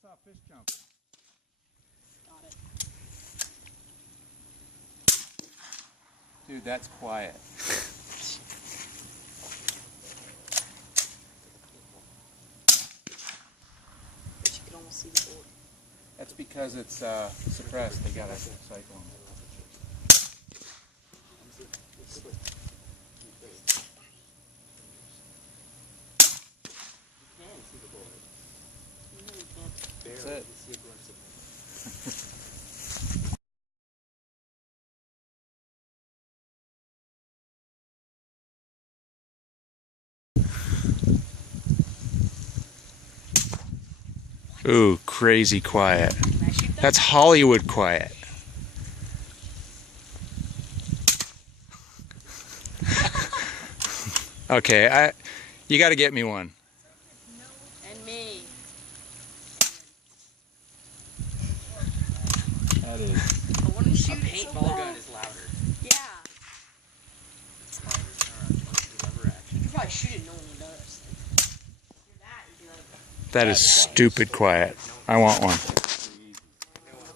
saw a fish jump. Got it. Dude, that's quiet. But you can almost see the board. That's because it's suppressed. They got a cyclone. That's it. Ooh, crazy quiet. Can I shoot that? That's Hollywood quiet. Okay, you got to get me one. And me. That is. I want to shoot it so Paintball gun bad. is louder. Yeah. You could probably shoot it, no one would notice. Like, you're that, you'd be like, That is stupid quiet. I want one.